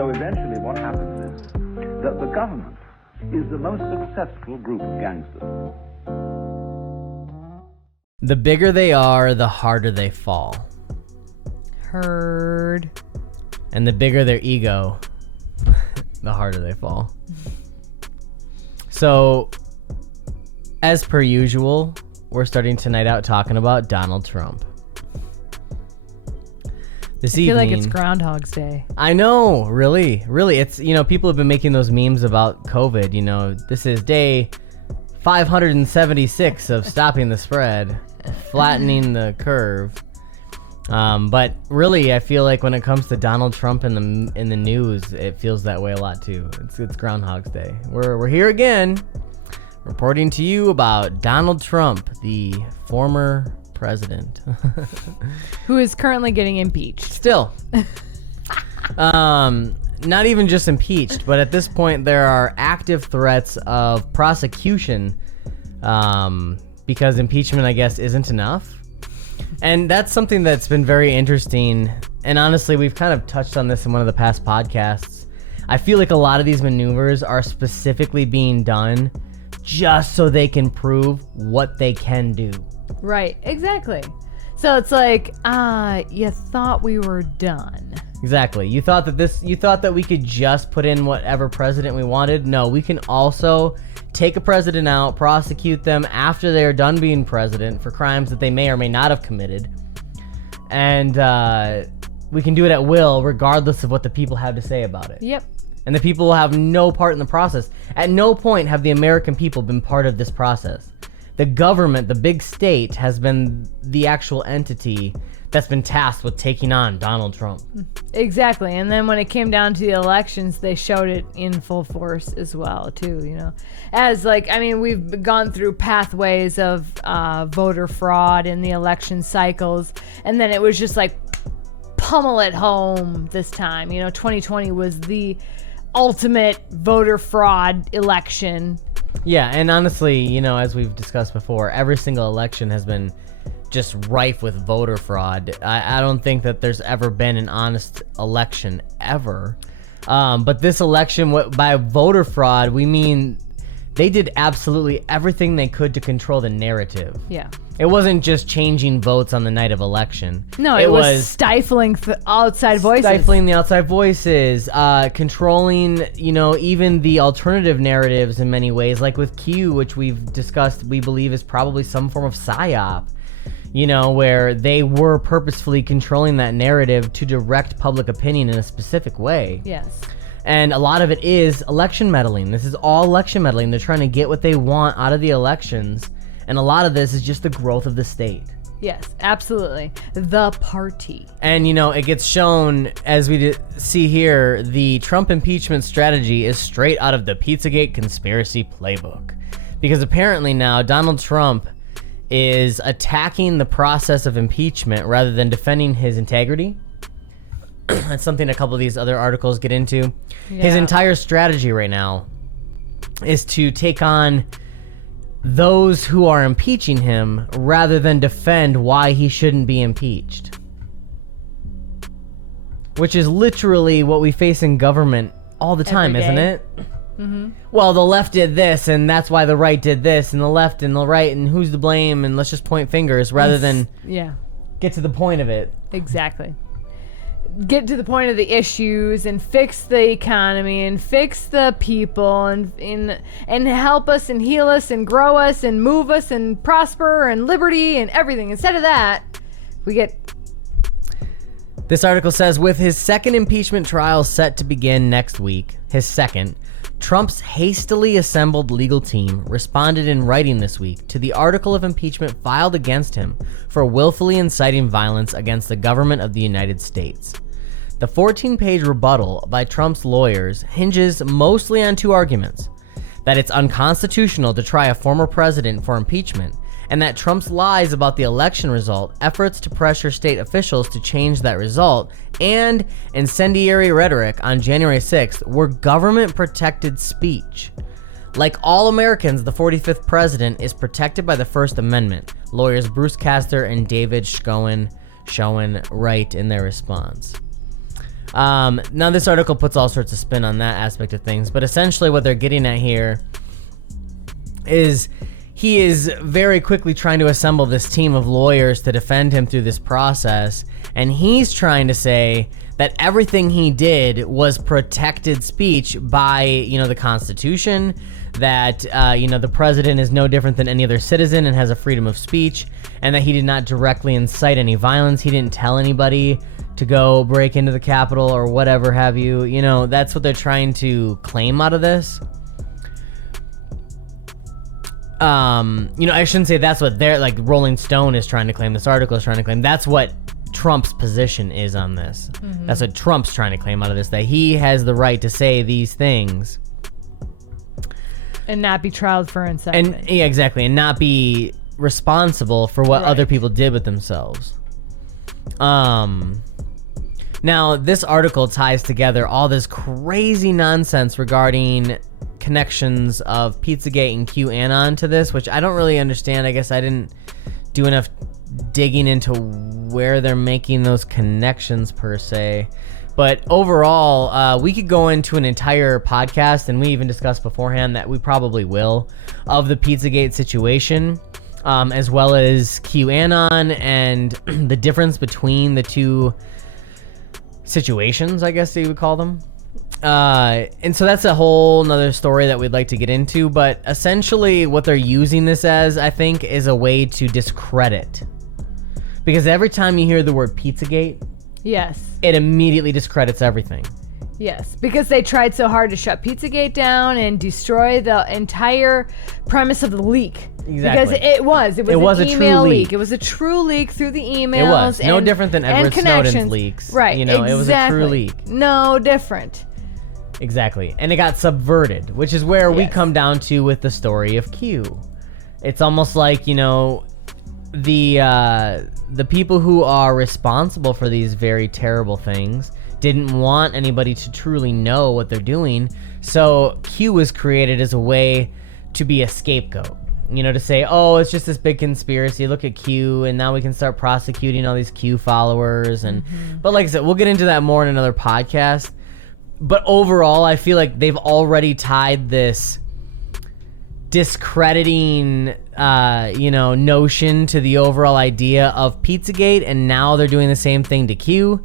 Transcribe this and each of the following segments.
So eventually what happens is that the government is the most successful group of gangsters. The bigger they are, the harder they fall. Heard. And the bigger their ego, the harder they fall. So, as per usual, we're starting tonight out talking about Donald Trump. This evening, I feel like it's Groundhog's Day. I know, really. It's, people have been making those memes about COVID. This is day 576 of stopping the spread, flattening the curve. But really, I feel like when it comes to Donald Trump in the news, it feels that way a lot too. It's Groundhog's Day. We're here again, reporting to you about Donald Trump, the former president, who is currently getting impeached. Still, not even just impeached, but at this point there are active threats of prosecution, because impeachment, I guess, isn't enough. And that's something that's been very interesting. And honestly, we've kind of touched on this in one of the past podcasts. I feel like a lot of these maneuvers are specifically being done just so they can prove what they can do. Right, exactly. So it's like, you thought we were done. Exactly. You thought that we could just put in whatever president we wanted? No, we can also take a president out, prosecute them after they're done being president for crimes that they may or may not have committed. And we can do it at will, regardless of what the people have to say about it. Yep. And the people will have no part in the process. At no point have the American people been part of this process. The government, the big state, has been the actual entity that's been tasked with taking on Donald Trump. Exactly. And then when it came down to the elections, they showed it in full force as well, too, As, we've gone through pathways of voter fraud in the election cycles, and then it was just like, pummel it home this time. 2020 was the ultimate voter fraud election. Yeah, and honestly, as we've discussed before, every single election has been just rife with voter fraud. I don't think that there's ever been an honest election ever. But this election, by voter fraud, we mean they did absolutely everything they could to control the narrative. Yeah. It wasn't just changing votes on the night of election. No, it was stifling outside voices. Stifling the outside voices, controlling, even the alternative narratives in many ways, like with Q, which we've discussed, we believe is probably some form of psyop, where they were purposefully controlling that narrative to direct public opinion in a specific way. Yes. And a lot of it is election meddling. This is all election meddling. They're trying to get what they want out of the elections. And a lot of this is just the growth of the state. Yes, absolutely. The party. And, it gets shown, as we see here, the Trump impeachment strategy is straight out of the Pizzagate conspiracy playbook. Because apparently now Donald Trump is attacking the process of impeachment rather than defending his integrity. That's something a couple of these other articles get into. Yeah. His entire strategy right now is to take on those who are impeaching him rather than defend why he shouldn't be impeached. Which is literally what we face in government all the time, isn't it? Mm-hmm. Well, the left did this, and that's why the right did this, and the left and the right, and who's to blame, and let's just point fingers rather than get to the point of it. Exactly. Get to the point of the issues and fix the economy and fix the people and help us and heal us and grow us and move us and prosper and liberty and everything. Instead of that, we get... This article says, with his second impeachment trial set to begin next week, Trump's hastily assembled legal team responded in writing this week to the article of impeachment filed against him for willfully inciting violence against the government of the United States. The 14-page rebuttal by Trump's lawyers hinges mostly on two arguments: that it's unconstitutional to try a former president for impeachment, and that Trump's lies about the election result, efforts to pressure state officials to change that result, and incendiary rhetoric on January 6th were government-protected speech. Like all Americans, the 45th president is protected by the First Amendment, lawyers Bruce Castor and David Schoen write in their response. Now, this article puts all sorts of spin on that aspect of things, but essentially what they're getting at here is he is very quickly trying to assemble this team of lawyers to defend him through this process, and he's trying to say that everything he did was protected speech by, the Constitution, that, the president is no different than any other citizen and has a freedom of speech, and that he did not directly incite any violence. He didn't tell anybody to go break into the Capitol or whatever have you. That's what they're trying to claim out of this. I shouldn't say that's what they're, like, Rolling Stone is trying to claim, this article is trying to claim. That's what Trump's position is on this. Mm-hmm. That's what Trump's trying to claim out of this, that he has the right to say these things. And not be trialed for incitement. Yeah, exactly. And not be responsible for what other people did with themselves. Now, this article ties together all this crazy nonsense regarding connections of Pizzagate and QAnon to this, which I don't really understand. I guess I didn't do enough digging into where they're making those connections per se. But overall, we could go into an entire podcast, and we even discussed beforehand that we probably will, of the Pizzagate situation, as well as QAnon and the difference between the two situations, I guess you would call them. And so that's a whole nother story that we'd like to get into, but essentially what they're using this as, I think, is a way to discredit. Because every time you hear the word Pizzagate, yes, it immediately discredits everything. Yes, because they tried so hard to shut Pizzagate down and destroy the entire premise of the leak. Exactly. Because it was an email leak. It was a true leak through the emails. It was. No different than Edward Snowden's leaks. Right, exactly. It was a true leak. No different. Exactly. And it got subverted, which is where we come down to with the story of Q. It's almost like, the people who are responsible for these very terrible things didn't want anybody to truly know what they're doing, so Q was created as a way to be a scapegoat. To say, oh, it's just this big conspiracy, look at Q, and now we can start prosecuting all these Q followers. And But like I said, we'll get into that more in another podcast. But overall, I feel like they've already tied this discrediting notion to the overall idea of Pizzagate, and now they're doing the same thing to Q.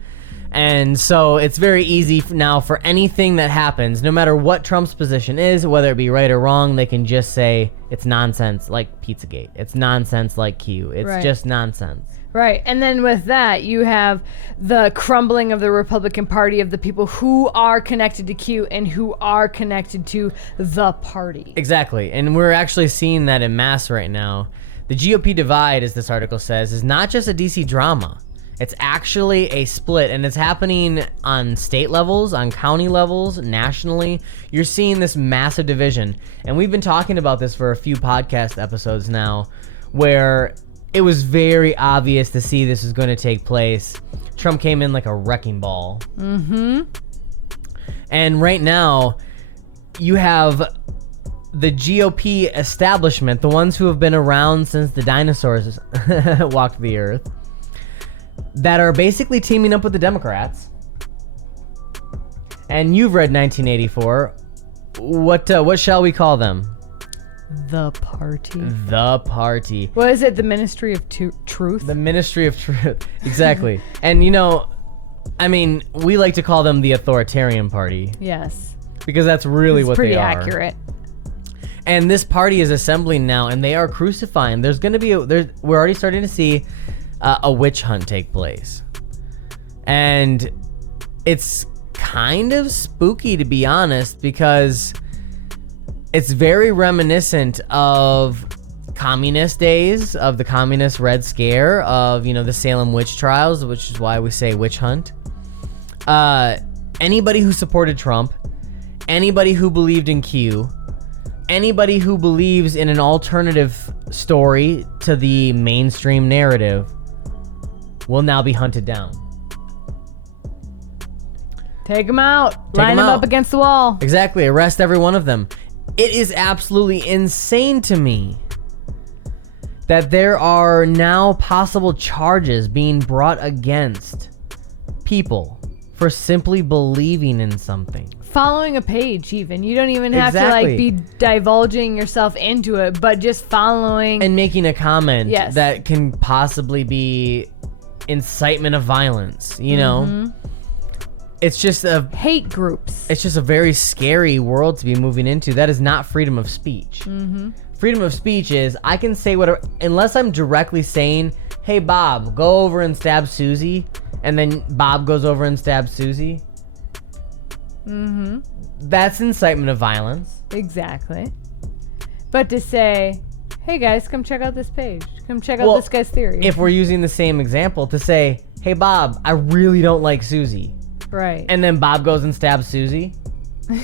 And so it's very easy now for anything that happens, no matter what Trump's position is, whether it be right or wrong, they can just say it's nonsense like Pizzagate. It's nonsense like Q. It's just nonsense. Right. And then with that, you have the crumbling of the Republican Party, of the people who are connected to Q and who are connected to the party. Exactly. And we're actually seeing that en masse right now. The GOP divide, as this article says, is not just a DC drama. It's actually a split, and it's happening on state levels, on county levels, nationally. You're seeing this massive division, and we've been talking about this for a few podcast episodes now, where it was very obvious to see this was going to take place. Trump came in like a wrecking ball. Mm-hmm. And right now, you have the GOP establishment, the ones who have been around since the dinosaurs walked the earth, that are basically teaming up with the Democrats. And you've read 1984. What shall we call them? The party. The party. What is it? The Ministry of Truth? The Ministry of Truth. Exactly. And we like to call them the authoritarian party. Yes. Because that's really what they are. Pretty accurate. And this party is assembling now, and they are crucifying. There's going to be we're already starting to see a witch hunt take place. And it's kind of spooky, to be honest, because it's very reminiscent of communist days, of the communist Red Scare, of, the Salem witch trials, which is why we say witch hunt. Anybody who supported Trump, anybody who believed in Q, anybody who believes in an alternative story to the mainstream narrative will now be hunted down. Take them out. Line them up against the wall. Exactly. Arrest every one of them. It is absolutely insane to me that there are now possible charges being brought against people for simply believing in something. Following a page, even. You don't even have to like be divulging yourself into it, but just following and making a comment that can possibly be incitement of violence, you know? It's just hate groups. It's just a very scary world to be moving into. That is not freedom of speech. Freedom of speech is I can say whatever, unless I'm directly saying, hey Bob, go over and stab Susie, and then Bob goes over and stabs Susie. That's incitement of violence. Exactly. But to say, hey guys, come check out this page. Come check out this guy's theory. If we're using the same example, to say, hey Bob, I really don't like Susie. Right. And then Bob goes and stabs Susie.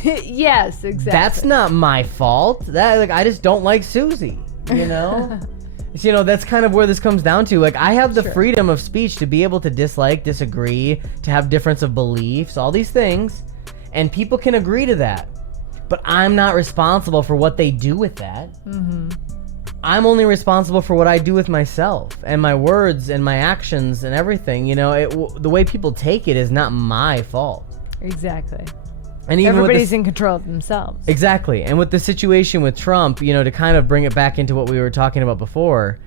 Yes, exactly. That's not my fault. I just don't like Susie, you know? You know, that's kind of where this comes down to. Like, I have the freedom of speech to be able to dislike, disagree, to have difference of beliefs, all these things. And people can agree to that. But I'm not responsible for what they do with that. I'm only responsible for what I do with myself and my words and my actions and everything. You know, the way people take it is not my fault. Exactly. And even everybody's in control of themselves. Exactly. And with the situation with Trump, you know, to kind of bring it back into what we were talking about before,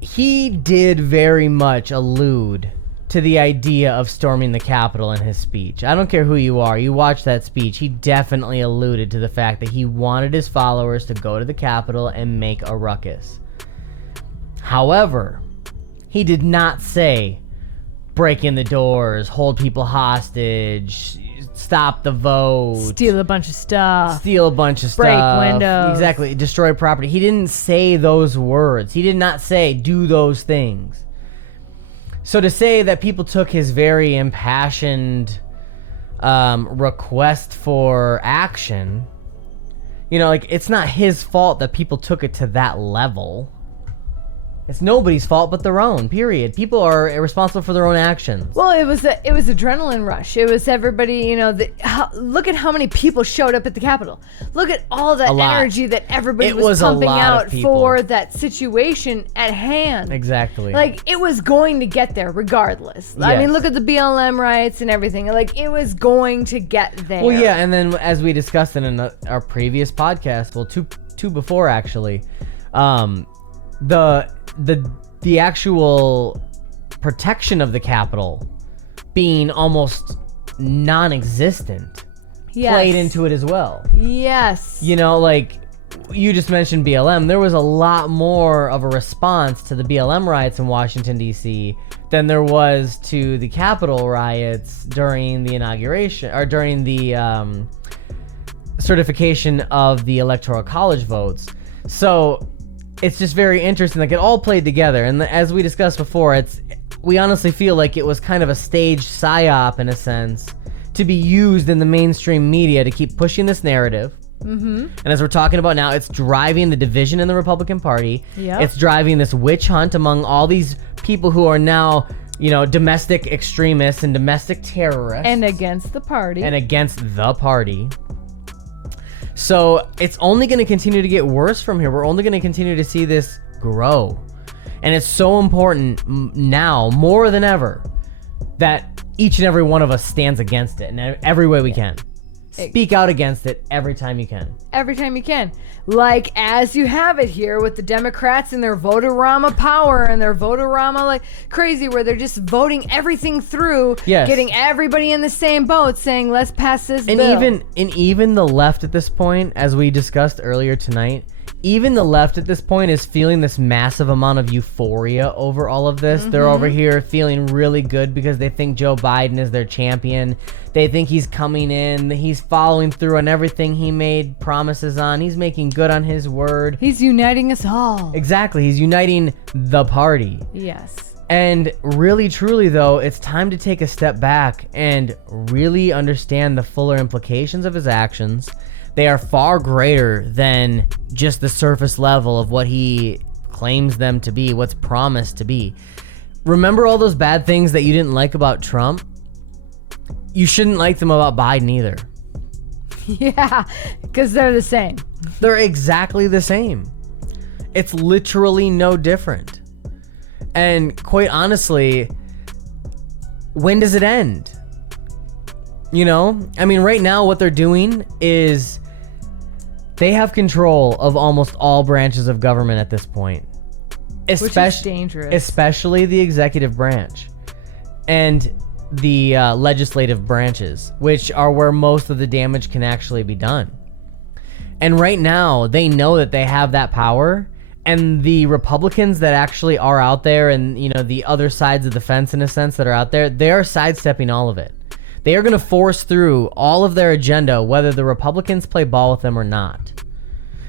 he did very much allude to the idea of storming the Capitol in his speech. I don't care who you are. You watch that speech. He definitely alluded to the fact that he wanted his followers to go to the Capitol and make a ruckus. However, he did not say break in the doors, hold people hostage, stop the vote, steal a bunch of stuff, break windows, exactly, destroy property. He didn't say those words. He did not say do those things. So to say that people took his very impassioned request for action, you know, like, it's not his fault that people took it to that level. It's nobody's fault but their own, period. People are responsible for their own actions. Well, it was adrenaline rush. It was everybody, you know, look at how many people showed up at the Capitol. Look at all the energy that everybody was pumping out for that situation at hand. Exactly. Like, it was going to get there regardless. Yes. I mean, look at the BLM riots and everything. Like, it was going to get there. Well, yeah, and then as we discussed in our previous podcast, well, two before actually, the actual protection of the Capitol being almost non-existent played into it as well. Yes. You know, like, you just mentioned BLM. There was a lot more of a response to the BLM riots in Washington, D.C. than there was to the Capitol riots during the inauguration, or during the certification of the Electoral College votes. So it's just very interesting. Like, it all played together. And as we discussed before, we honestly feel like it was kind of a staged psyop, in a sense, to be used in the mainstream media to keep pushing this narrative. And as we're talking about now, it's driving the division in the Republican Party. Yep. It's driving this witch hunt among all these people who are now, you know, domestic extremists and domestic terrorists. And against the party. So it's only going to continue to get worse from here. We're only going to continue to see this grow. And it's so important now, more than ever, that each and every one of us stands against it in every way we can. Speak out against it every time you can. Every time you can. Like, as you have it here with the Democrats and their Voterama power and their Voterama, like, crazy, where they're just voting everything through, getting everybody in the same boat, saying, let's pass this bill. Even the left at this point, as we discussed earlier tonight, even the left at this point is feeling this massive amount of euphoria over all of this. They're over here feeling really good because they think Joe Biden is their champion. They think he's coming in. He's following through on everything he made promises on. He's making good on his word. He's uniting us all. Exactly. He's uniting the party. Yes. And really, truly, though, it's time to take a step back and really understand the fuller implications of his actions. They are far greater than just the surface level of what he claims them to be, what's promised to be. Remember all those bad things that you didn't like about Trump? You shouldn't like them about Biden either. Yeah, because they're the same. They're exactly the same. It's literally no different. And quite honestly, when does it end? You know, I mean, right now what they're doing is they have control of almost all branches of government at this point. Which is dangerous. Especially the executive branch and the legislative branches, which are where most of the damage can actually be done. And right now, they know that they have that power, and the Republicans that actually are out there and, you know, the other sides of the fence, in a sense, that are out there, they are sidestepping all of it. They are going to force through all of their agenda, whether the Republicans play ball with them or not.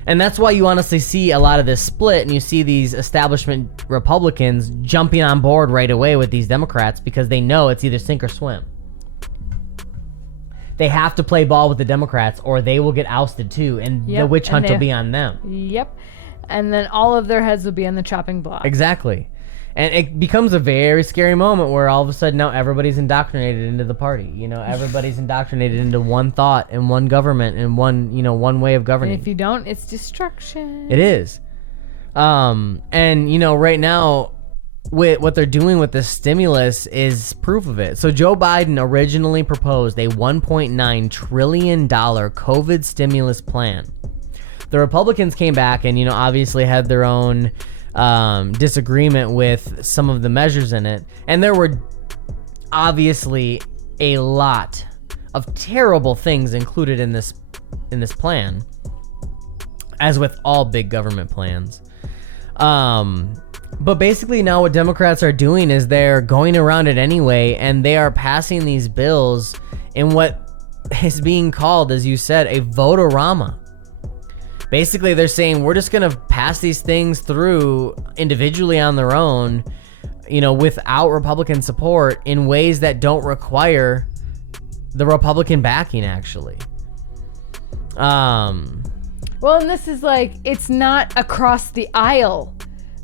And that's why you honestly see a lot of this split, and you see these establishment Republicans jumping on board right away with these Democrats because they know it's either sink or swim. They have to play ball with the Democrats or they will get ousted too, and the witch hunt will be on them. Yep. And then all of their heads will be on the chopping block. Exactly. And it becomes a very scary moment where all of a sudden now everybody's indoctrinated into the party. You know, everybody's indoctrinated into one thought and one government and one way of governing. And if you don't, it's destruction. It is. And, you know, right now, with what they're doing with this stimulus is proof of it. So Joe Biden originally proposed a $1.9 trillion COVID stimulus plan. The Republicans came back and, you know, obviously had their own disagreement with some of the measures in it, and there were obviously a lot of terrible things included in this plan, as with all big government plans. But basically now what Democrats are doing is they're going around it anyway, and they are passing these bills in what is being called, as you said, a Voterama. Basically, they're saying we're just going to pass these things through individually on their own, you know, without Republican support in ways that don't require the Republican backing, actually. Well, and this is like, it's not across the aisle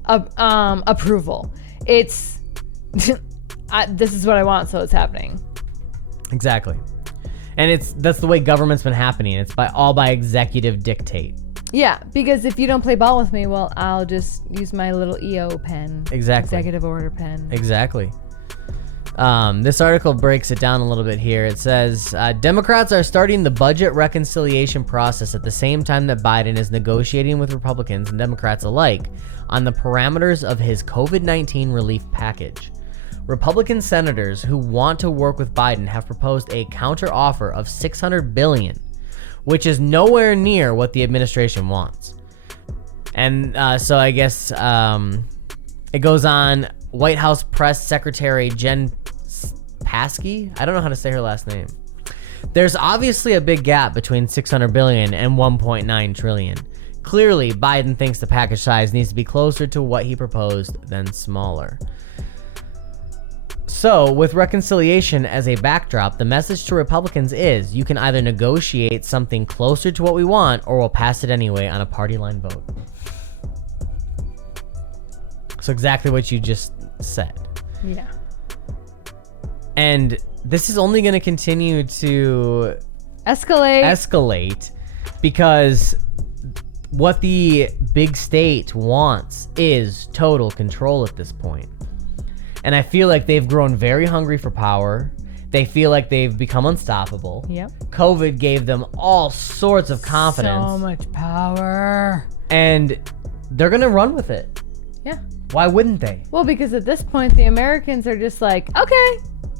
of approval. It's, this is what I want, so it's happening. Exactly. And that's the way government's been happening. It's by executive dictate. Yeah, because if you don't play ball with me, well, I'll just use my little EO pen. Exactly. Executive order pen. Exactly. This article breaks it down a little bit here. It says, Democrats are starting the budget reconciliation process at the same time that Biden is negotiating with Republicans and Democrats alike on the parameters of his COVID-19 relief package. Republican senators who want to work with Biden have proposed a counteroffer of $600 billion, which is nowhere near what the administration wants. And so I guess it goes on. White House Press Secretary Jen Psaki, I don't know how to say her last name. There's obviously a big gap between $600 billion and $1.9 trillion. Clearly, Biden thinks the package size needs to be closer to what he proposed than smaller. So, with reconciliation as a backdrop, the message to Republicans is you can either negotiate something closer to what we want or we'll pass it anyway on a party line vote. So exactly what you just said. Yeah. And this is only going to continue to escalate because what the big state wants is total control at this point. And I feel like they've grown very hungry for power. They feel like they've become unstoppable. Yep. COVID gave them all sorts of confidence. So much power. And they're going to run with it. Yeah. Why wouldn't they? Well, because at this point, the Americans are just like, okay,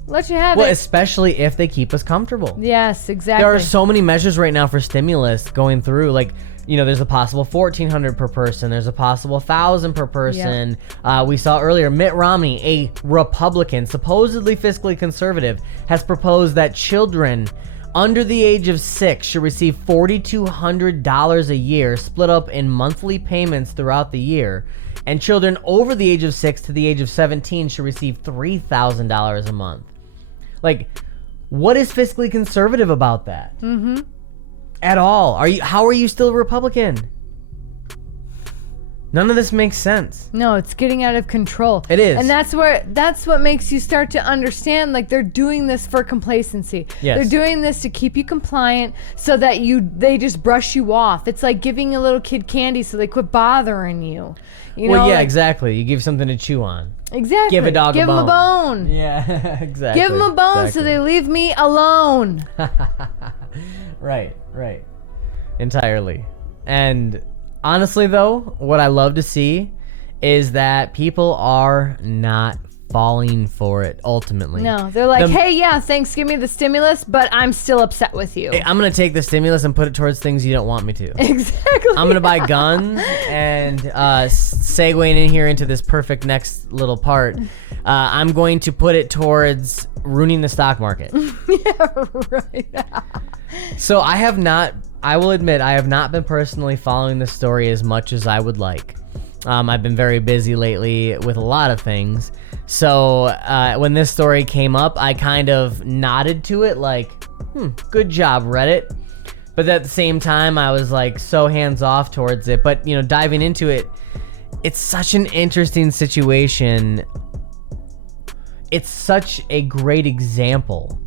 let you have it. Well, especially if they keep us comfortable. Yes, exactly. There are so many measures right now for stimulus going through, like, you know, there's a possible $1,400 per person. There's a possible $1,000 per person. Yep. We saw earlier Mitt Romney, a Republican, supposedly fiscally conservative, has proposed that children under the age of 6 should receive $4,200 a year, split up in monthly payments throughout the year. And children over the age of 6 to the age of 17 should receive $3,000 a month. Like, what is fiscally conservative about that? At all? How are you still a Republican? None of this makes sense. No, it's getting out of control. It is. And that's what makes you start to understand, like, they're doing this for complacency. Yes. They're doing this to keep you compliant so that they just brush you off. It's like giving a little kid candy so they quit bothering you. You know, like, exactly. You give something to chew on. Exactly. Give a dog Give a bone. them a bone. Yeah, exactly. Give them a bone so they leave me alone. Right. Entirely. And honestly, though, what I love to see is that people are not falling for it ultimately. No, they're like, hey, yeah, thanks, give me the stimulus, but I'm still upset with you. I'm going to take the stimulus and put it towards things you don't want me to. Exactly. I'm going to buy guns and segueing in here into this perfect next little part, I'm going to put it towards ruining the stock market. Yeah, right. So I will admit, I have not been personally following this story as much as I would like. I've been very busy lately with a lot of things. So when this story came up, I kind of nodded to it like, good job, Reddit. But at the same time, I was like so hands off towards it. But, diving into it, it's such an interesting situation. It's such a great example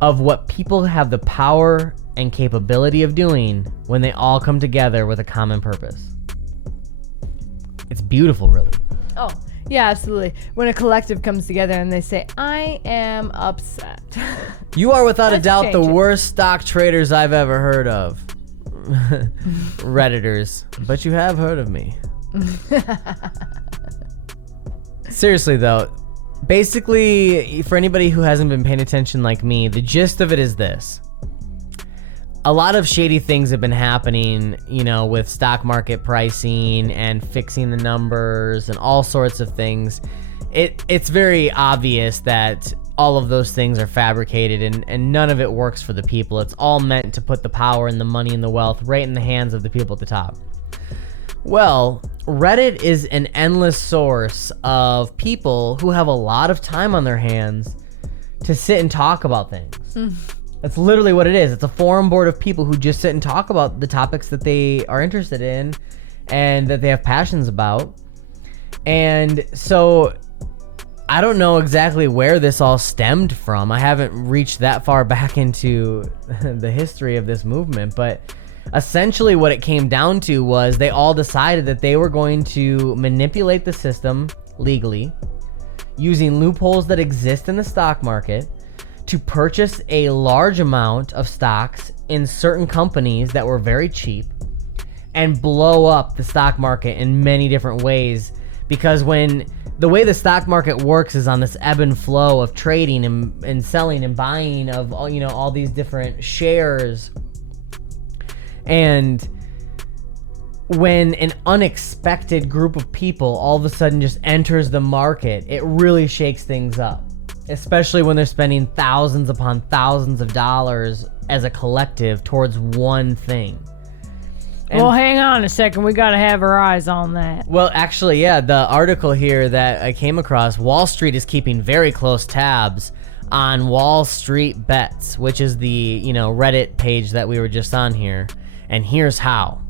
of what people have the power and capability of doing when they all come together with a common purpose. It's beautiful, really. Oh, yeah, absolutely. When a collective comes together and they say, I am upset. You are without a Let's doubt the change it. worst stock traders I've ever heard of. Redditors. But you have heard of me. Seriously, though. Basically, for anybody who hasn't been paying attention like me, the gist of it is this. A lot of shady things have been happening, with stock market pricing and fixing the numbers and all sorts of things. It's very obvious that all of those things are fabricated and none of it works for the people. It's all meant to put the power and the money and the wealth right in the hands of the people at the top. Well, Reddit is an endless source of people who have a lot of time on their hands to sit and talk about things. That's literally what it is. It's a forum board of people who just sit and talk about the topics that they are interested in and that they have passions about. And so I don't know exactly where this all stemmed from. I haven't reached that far back into the history of this movement, but essentially what it came down to was they all decided that they were going to manipulate the system legally using loopholes that exist in the stock market to purchase a large amount of stocks in certain companies that were very cheap and blow up the stock market in many different ways. Because when the way the stock market works is on this ebb and flow of trading and selling and buying of all these different shares. And when an unexpected group of people all of a sudden just enters the market, it really shakes things up. Especially when they're spending thousands upon thousands of dollars as a collective towards one thing. And, well, hang on a second. We got to have our eyes on that. Well, actually, yeah, the article here that I came across, Wall Street is keeping very close tabs on Wall Street Bets, which is the, Reddit page that we were just on here. And here's how.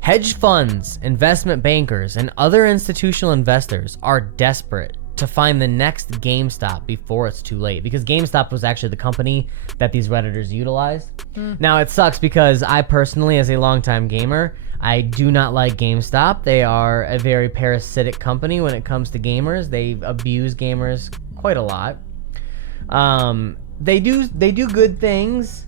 Hedge funds, investment bankers, and other institutional investors are desperate to find the next GameStop before it's too late, because GameStop was actually the company that these Redditors utilized. Now it sucks because I personally, as a longtime gamer, I do not like GameStop. They are a very parasitic company when it comes to gamers. They abuse gamers quite a lot. They do good things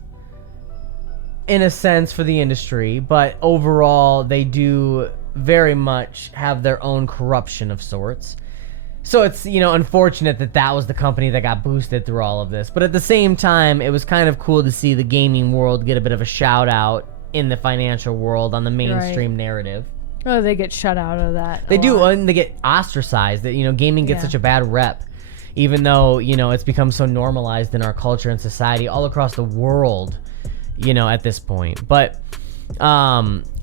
in a sense for the industry, but overall they do very much have their own corruption of sorts. So it's, unfortunate that was the company that got boosted through all of this. But at the same time, it was kind of cool to see the gaming world get a bit of a shout out in the financial world on the mainstream narrative. Oh, they get shut out of that. They do, and they get ostracized. That gaming gets such a bad rep, even though it's become so normalized in our culture and society all across the world, at this point. But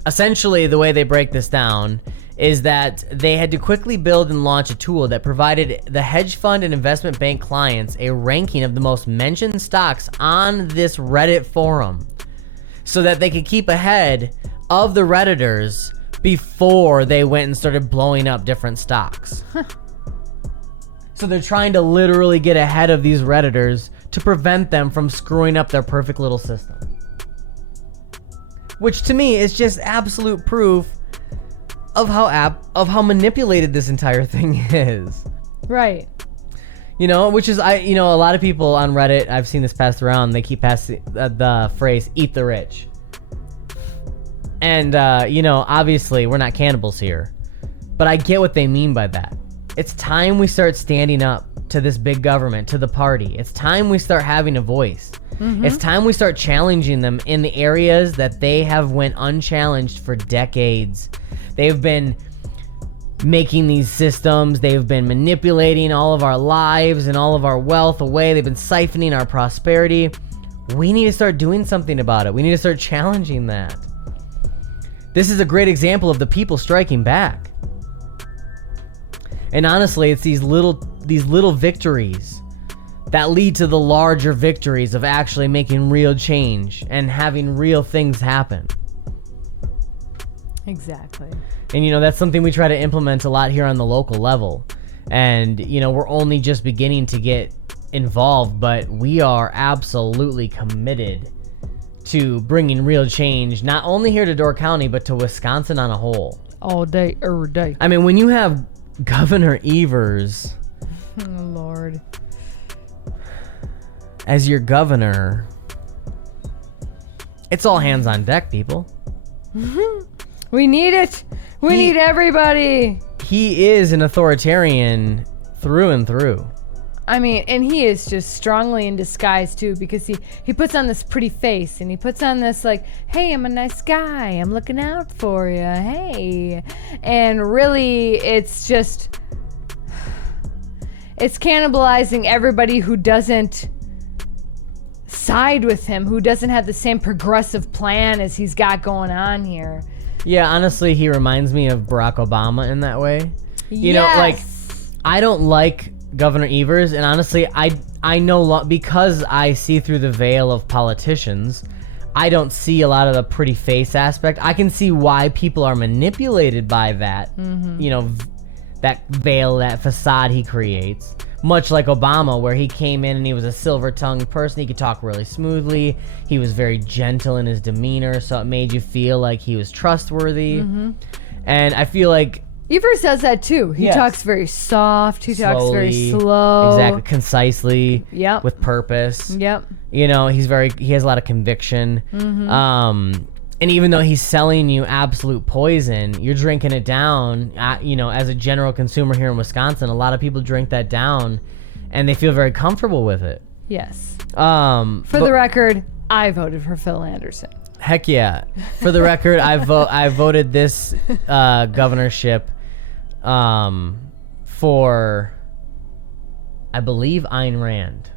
essentially, the way they break this down is that they had to quickly build and launch a tool that provided the hedge fund and investment bank clients a ranking of the most mentioned stocks on this Reddit forum so that they could keep ahead of the Redditors before they went and started blowing up different stocks. So they're trying to literally get ahead of these Redditors to prevent them from screwing up their perfect little system. Which to me is just absolute proof of how manipulated this entire thing is. Right. You know, which is, a lot of people on Reddit, I've seen this passed around, they keep passing the phrase, eat the rich. And, obviously we're not cannibals here, but I get what they mean by that. It's time we start standing up to this big government, to the party. It's time we start having a voice. Mm-hmm. It's time we start challenging them in the areas that they have went unchallenged for decades. They've been making these systems. They've been manipulating all of our lives and all of our wealth away. They've been siphoning our prosperity. We need to start doing something about it. We need to start challenging that. This is a great example of the people striking back. And honestly, it's these little victories that lead to the larger victories of actually making real change and having real things happen. Exactly. And that's something we try to implement a lot here on the local level. And we're only just beginning to get involved, but we are absolutely committed to bringing real change, not only here to Door County, but to Wisconsin on a whole. All day, every day. I mean, when you have Governor Evers, oh Lord, as your governor, it's all hands on deck, people. We need it. We need everybody. He is an authoritarian through and through. I mean, and he is just strongly in disguise too, because he puts on this pretty face and he puts on this like, hey, I'm a nice guy, I'm looking out for you, hey. And really, it's cannibalizing everybody who doesn't side with him, who doesn't have the same progressive plan as he's got going on here. Yeah, honestly, he reminds me of Barack Obama in that way. I don't like Governor Evers, and honestly, I know because I see through the veil of politicians, I don't see a lot of the pretty face aspect. I can see why people are manipulated by that, that veil, that facade he creates. Much like Obama, where he came in and he was a silver-tongued person. He could talk really smoothly. He was very gentle in his demeanor, so it made you feel like he was trustworthy. Mm-hmm. And I feel like Evers does that too. He talks very soft. He talks very slow. Exactly. Concisely. Yep. With purpose. Yep. He has a lot of conviction. Mm-hmm. And even though he's selling you absolute poison, you're drinking it down. As a general consumer here in Wisconsin, a lot of people drink that down and they feel very comfortable with it. Yes. For the record, I voted for Phil Anderson. Heck yeah. For the record, I voted this governorship for, I believe, Ayn Rand.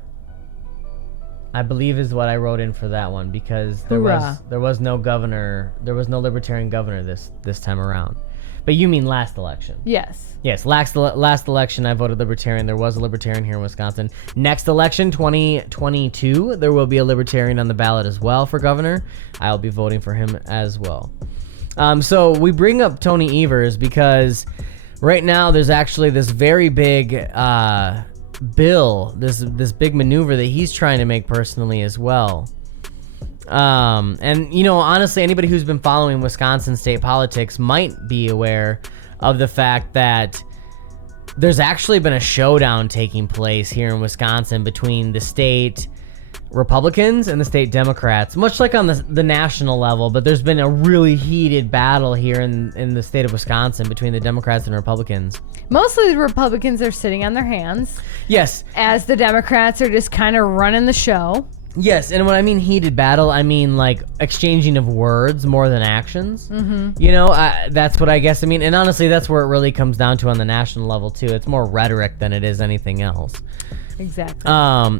I believe is what I wrote in for that one, because there was no Libertarian governor this time around. But you mean last election? Yes. Yes, last election I voted Libertarian. There was a Libertarian here in Wisconsin. Next election, 2022, there will be a Libertarian on the ballot as well for governor. I'll be voting for him as well. So we bring up Tony Evers because right now there's actually this very big bill, this big maneuver that he's trying to make personally as well. And honestly, anybody who's been following Wisconsin state politics might be aware of the fact that there's actually been a showdown taking place here in Wisconsin between the state Republicans and the state Democrats, much like on the national level, but there's been a really heated battle here in the state of Wisconsin between the Democrats and Republicans. Mostly the Republicans are sitting on their hands. Yes. As the Democrats are just kind of running the show. Yes, and when I mean heated battle, I mean like exchanging of words more than actions. Mm-hmm. That's what I guess I mean. And honestly, that's where it really comes down to on the national level too. It's more rhetoric than it is anything else. Exactly.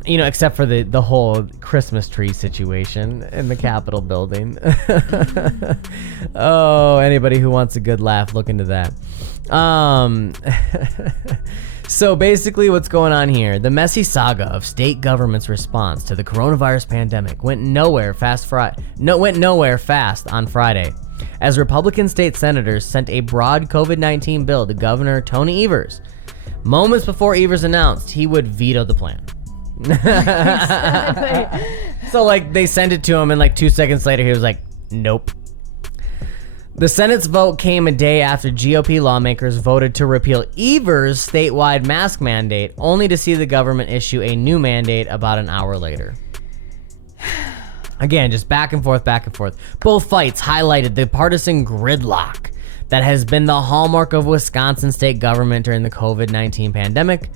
Except for the whole Christmas tree situation in the Capitol building. Oh, anybody who wants a good laugh, look into that. So basically what's going on here, the messy saga of state government's response to the coronavirus pandemic went nowhere fast on Friday. as Republican state senators sent a broad COVID-19 bill to Governor Tony Evers, moments before Evers announced he would veto the plan. So like they sent it to him and like 2 seconds later he was like, nope. The Senate's vote came a day after GOP lawmakers voted to repeal Evers' statewide mask mandate, only to see the government issue a new mandate about an hour later. Again, just back and forth, back and forth. Both fights highlighted the partisan gridlock that has been the hallmark of Wisconsin state government during the COVID-19 pandemic,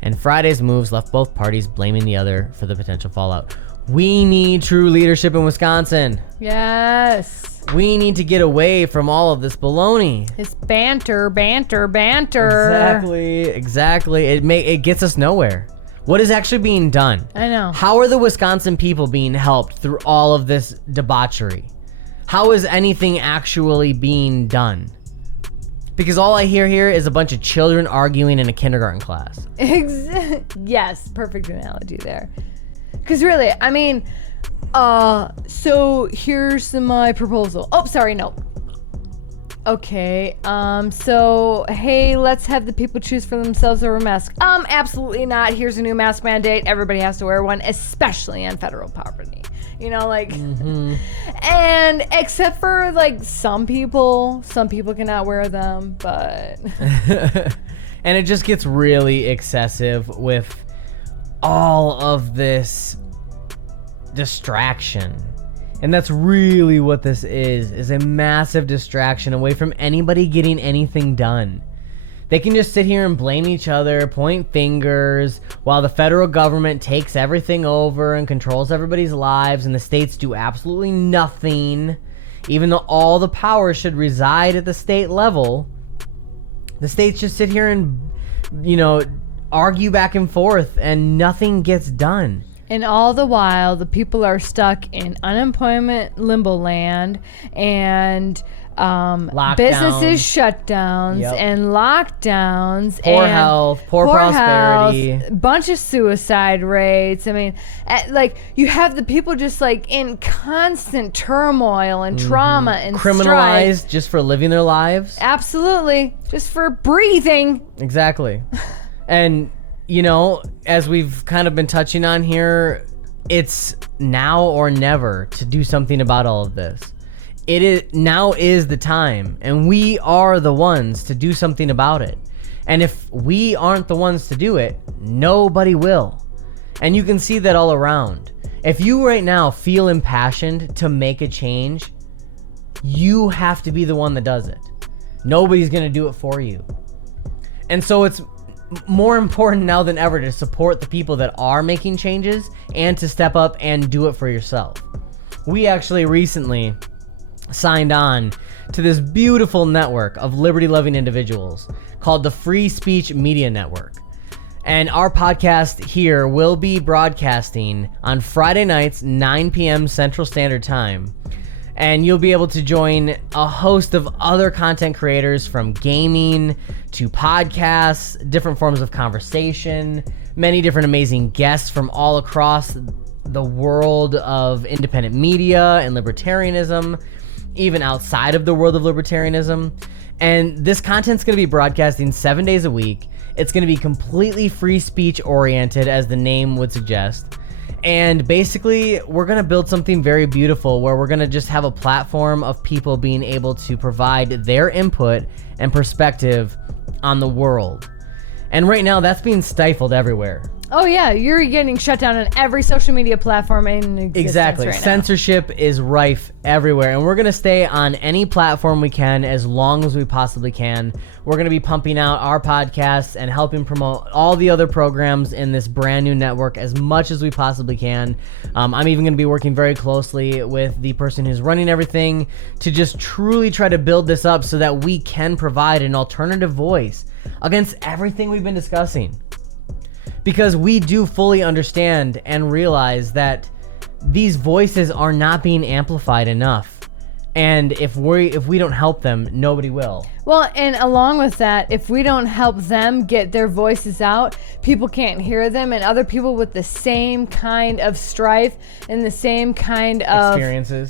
and Friday's moves left both parties blaming the other for the potential fallout. We need true leadership in Wisconsin. Yes. We need to get away from all of this baloney. This banter. Exactly. It gets us nowhere. What is actually being done? I know. How are the Wisconsin people being helped through all of this debauchery? How is anything actually being done? Because all I hear here is a bunch of children arguing in a kindergarten class. Yes, perfect analogy there. Because really, I mean, so here's my proposal. Oh, sorry, no. Okay, so, hey, let's have the people choose for themselves over masks. Absolutely not. Here's a new mask mandate. Everybody has to wear one, especially on federal property. You know, like, and except for, like, some people cannot wear them, but. And it just gets really excessive with all of this distraction. And that's really what this is a massive distraction away from anybody getting anything done. They can just sit here and blame each other, point fingers, while the federal government takes everything over and controls everybody's lives, and the states do absolutely nothing. Even though all the power should reside at the state level, the states just sit here and, argue back and forth, and nothing gets done. And all the while, the people are stuck in unemployment limbo land and businesses shutdowns and lockdowns. Poor and health, poor prosperity. Health, bunch of suicide rates. I mean, like, you have the people just like in constant turmoil and trauma and criminalized strife. Just for living their lives. Absolutely. Just for breathing. Exactly. And as we've kind of been touching on here, it's now or never to do something about all of this. Now is the time, and we are the ones to do something about it. And if we aren't the ones to do it, nobody will. And you can see that all around. If you right now feel impassioned to make a change, you have to be the one that does it. Nobody's going to do it for you. And so it's more important now than ever to support the people that are making changes and to step up and do it for yourself. We actually recently signed on to this beautiful network of liberty-loving individuals called the FreeSpeechMedia Network. And our podcast here will be broadcasting on Friday nights, 9 p.m. Central Standard Time. And you'll be able to join a host of other content creators, from gaming to podcasts, different forms of conversation, many different amazing guests from all across the world of independent media and libertarianism, even outside of the world of libertarianism. And this content's going to be broadcasting 7 days a week. It's going to be completely free speech oriented, as the name would suggest. And basically, we're going to build something very beautiful where we're going to just have a platform of people being able to provide their input and perspective on the world. And right now, that's being stifled everywhere. Oh yeah, you're getting shut down on every social media platform in existence. Exactly. Right now. Censorship is rife everywhere, and we're going to stay on any platform we can as long as we possibly can. We're going to be pumping out our podcasts and helping promote all the other programs in this brand new network as much as we possibly can. I'm even going to be working very closely with the person who's running everything to just truly try to build this up so that we can provide an alternative voice against everything we've been discussing. Because we do fully understand and realize that these voices are not being amplified enough. And if we don't help them, nobody will. Well, and along with that, if we don't help them get their voices out, people can't hear them, and other people with the same kind of strife and the same kind of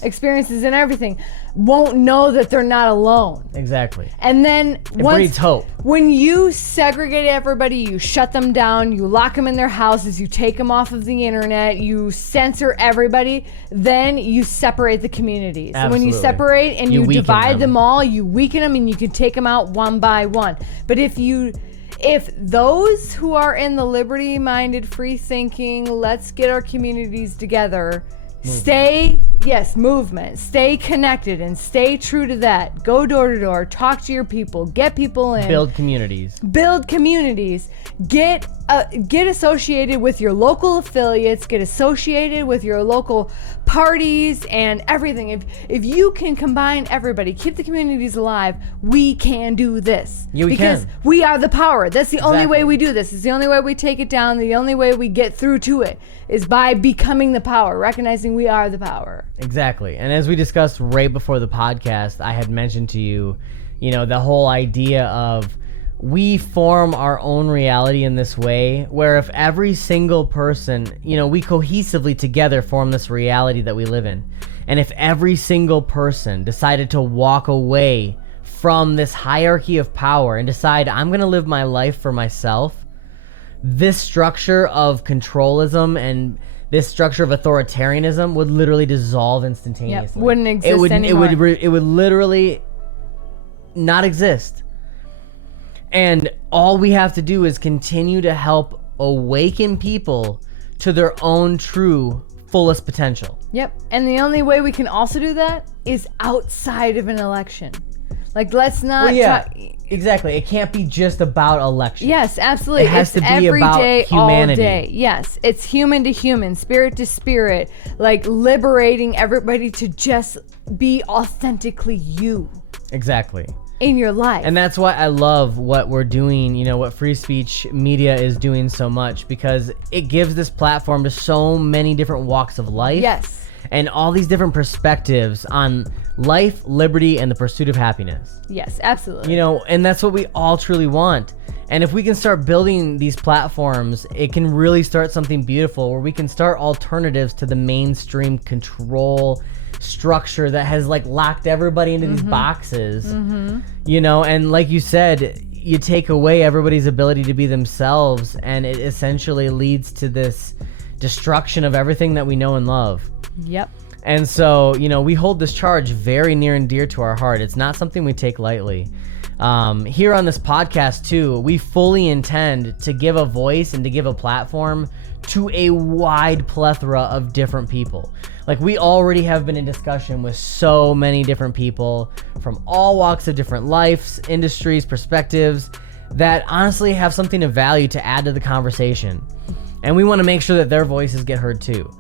experiences and everything won't know that they're not alone. Exactly. And then it breeds hope. When you segregate everybody, you shut them down, you lock them in their houses, you take them off of the internet, you censor everybody, then you separate the communities. Absolutely. And when you separate and you divide them all, you weaken them and you can take them out one by one. But if those who are in the liberty-minded, free-thinking, let's get our communities together, movement. Stay connected and stay true to that. Go door to door, talk to your people, get people in. Build communities. Get associated with your local affiliates, get associated with your local parties and everything. If you can combine everybody, keep the communities alive, we can do this. Yeah, because we are the power. That's the only way we do this. It's the only way we take it down. The only way we get through to it is by becoming the power, recognizing we are the power. Exactly. And as we discussed right before the podcast, I had mentioned to you, the whole idea of we form our own reality in this way, where if every single person, we cohesively together form this reality that we live in. And if every single person decided to walk away from this hierarchy of power and decide, I'm going to live my life for myself, this structure of controlism and this structure of authoritarianism would literally dissolve instantaneously. Yep, wouldn't exist anymore. It would literally not exist. And all we have to do is continue to help awaken people to their own true fullest potential. Yep. And the only way we can also do that is outside of an election. Like, let's not exactly. It can't be just about election. Yes, absolutely. It has to be every about day, humanity. all day. Yes, it's human to human, spirit to spirit, like liberating everybody to just be authentically you. Exactly. In your life. And that's why I love what we're doing, what Free Speech Media is doing so much, because it gives this platform to so many different walks of life. Yes. And all these different perspectives on life, liberty, and the pursuit of happiness. Yes, absolutely. And that's what we all truly want. And if we can start building these platforms, it can really start something beautiful where we can start alternatives to the mainstream control structure that has locked everybody into these boxes. And like you said, you take away everybody's ability to be themselves, and it essentially leads to this destruction of everything that we know and love. Yep. And so, we hold this charge very near and dear to our heart. It's not something we take lightly. Here on this podcast too, we fully intend to give a voice and to give a platform to a wide plethora of different people. We already have been in discussion with so many different people from all walks of different lives, industries, perspectives that honestly have something of value to add to the conversation. And we want to make sure that their voices get heard too.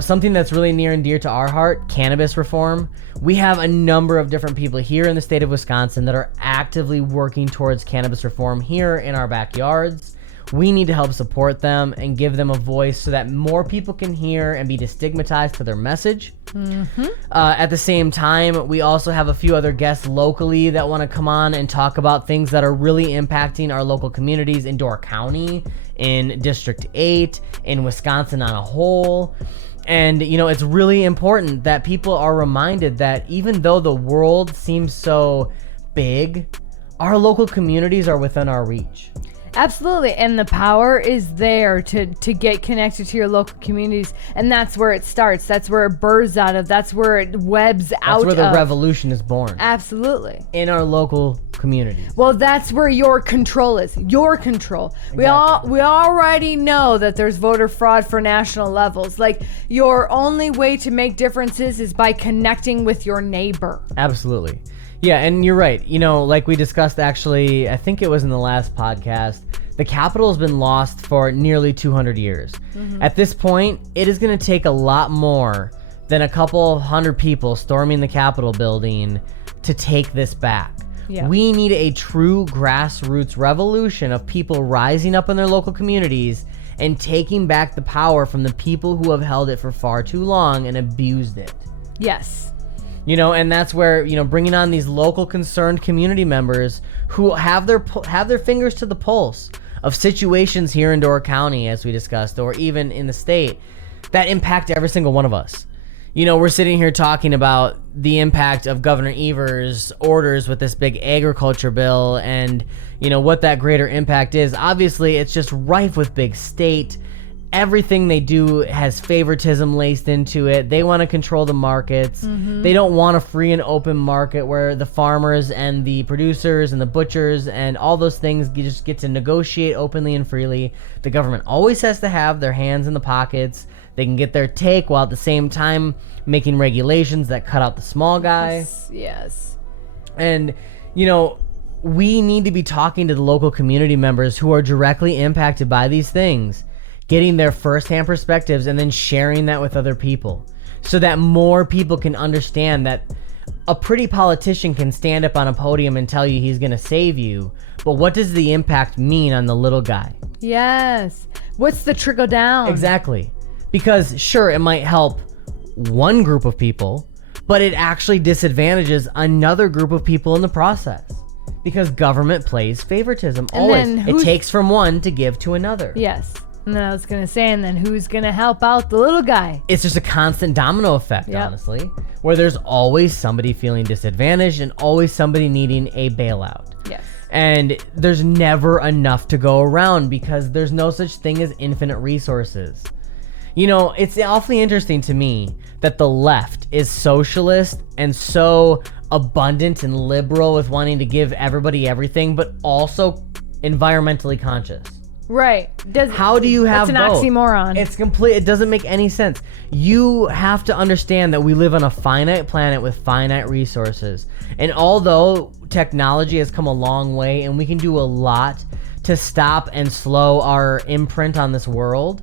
Something that's really near and dear to our heart, cannabis reform. We have a number of different people here in the state of Wisconsin that are actively working towards cannabis reform here in our backyards. We need to help support them and give them a voice so that more people can hear and be destigmatized to their message. At the same time, we also have a few other guests locally that want to come on and talk about things that are really impacting our local communities in Door County, in District 8, in Wisconsin on a whole. And, it's really important that people are reminded that even though the world seems so big, our local communities are within our reach. Absolutely, and the power is there to get connected to your local communities, and that's where it starts. That's where it births out of. That's where it webs out of. That's where the revolution is born. Absolutely. In our local communities. Well, that's where your control is. Your control. Exactly. We already know that there's voter fraud for national levels. Your only way to make differences is by connecting with your neighbor. Absolutely. Yeah, and you're right. Like we discussed, actually, I think it was in the last podcast, the Capitol has been lost for nearly 200 years. At this point, it is going to take a lot more than a couple hundred people storming the Capitol building to take this back. Yeah. We need a true grassroots revolution of people rising up in their local communities and taking back the power from the people who have held it for far too long and abused it. Yes. You know, and that's where, you know, bringing on these local concerned community members who have their fingers to the pulse of situations here in Door County, as we discussed, or even in the state, that impact every single one of us. You know, we're sitting here talking about the impact of Governor Evers' orders with this big agriculture bill and, you know, what that greater impact is. Obviously, it's just rife with big state. Everything they do has favoritism laced into it. They want to control the markets. They don't want a free and open market where the farmers and the producers and the butchers and all those things you just get to negotiate openly and freely. The government always has to have their hands in the pockets. They can get their take while at the same time making regulations that cut out the small guy. Yes. And, you know, we need to be talking to the local community members who are directly impacted by these things, getting their firsthand perspectives and then sharing that with other people so that more people can understand that a pretty politician can stand up on a podium and tell you he's going to save you, but what does the impact mean on the little guy? Yes. What's the trickle down? Exactly. Because sure, it might help one group of people, but it actually disadvantages another group of people in the process. Because government plays favoritism. And always. It takes from one to give to another. Yes. And then I was going to say, and then who's going to help out the little guy? It's just a constant domino effect, honestly, where there's always somebody feeling disadvantaged and always somebody needing a bailout. Yes. And there's never enough to go around because there's no such thing as infinite resources. You know, it's awfully interesting to me that the left is socialist and so abundant and liberal with wanting to give everybody everything, but also environmentally conscious. Right. How do you have both? That's an oxymoron. It's complete. It doesn't make any sense. You have to understand that we live on a finite planet with finite resources. And although technology has come a long way and we can do a lot to stop and slow our imprint on this world,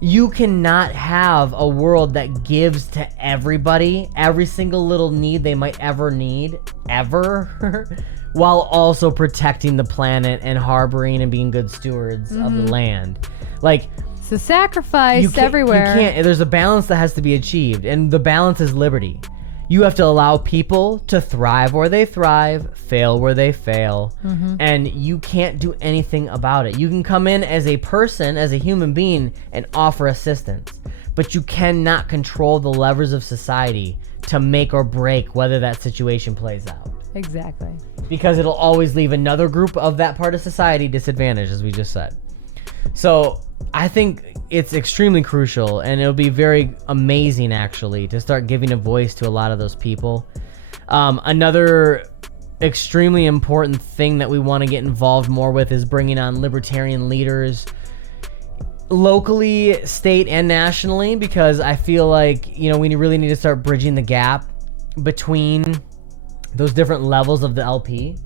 you cannot have a world that gives to everybody every single little need they might ever need, ever, while also protecting the planet and harboring and being good stewards of the land. Like, it's a sacrifice everywhere. You can't. There's a balance that has to be achieved, and the balance is liberty. You have to allow people to thrive where they thrive, fail where they fail, and you can't do anything about it. You can come in as a person, as a human being, and offer assistance, but you cannot control the levers of society to make or break whether that situation plays out. Exactly. Because it'll always leave another group of that part of society disadvantaged, as we just said. So I think it's extremely crucial, and it'll be very amazing, actually, to start giving a voice to a lot of those people. Another extremely important thing that we want to get involved more with is bringing on libertarian leaders locally, state, and nationally, because I feel like, you know, we really need to start bridging the gap between those different levels of the LP.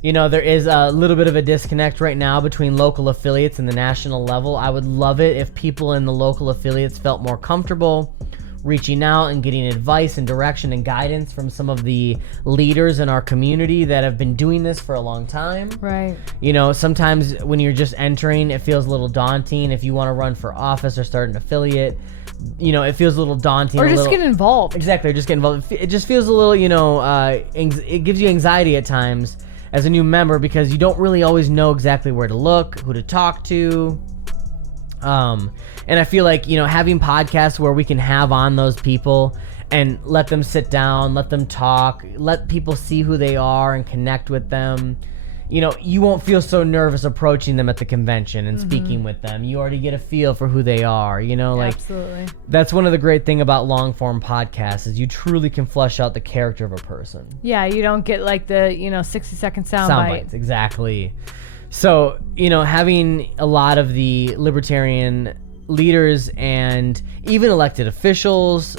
You know, there is a little bit of a disconnect right now between local affiliates and the national level. I would love it if people in the local affiliates felt more comfortable reaching out and getting advice and direction and guidance from some of the leaders in our community that have been doing this for a long time. Right. You know, sometimes when you're just entering, it feels a little daunting. If you want to run for office or start an affiliate, you know, it feels a little daunting. Or just get involved. Exactly, or just get involved. It just feels a little, you know, it gives you anxiety at times as a new member because you don't really always know exactly where to look, who to talk to. And I feel like, you know, having podcasts where we can have on those people and let them sit down, let them talk, let people see who they are and connect with them. You know, you won't feel so nervous approaching them at the convention and speaking with them. You already get a feel for who they are, you know, like absolutely. That's one of the great thing about long form podcasts is you truly can flesh out the character of a person. Yeah, you don't get like the, you know, 60-second sound bites. Exactly. So, you know, having a lot of the libertarian leaders and even elected officials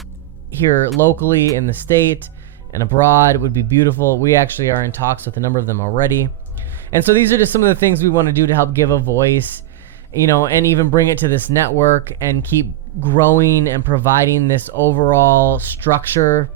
here locally in the state and abroad would be beautiful. We actually are in talks with a number of them already. And so these are just some of the things we want to do to help give a voice, you know, and even bring it to this network and keep growing and providing this overall structure.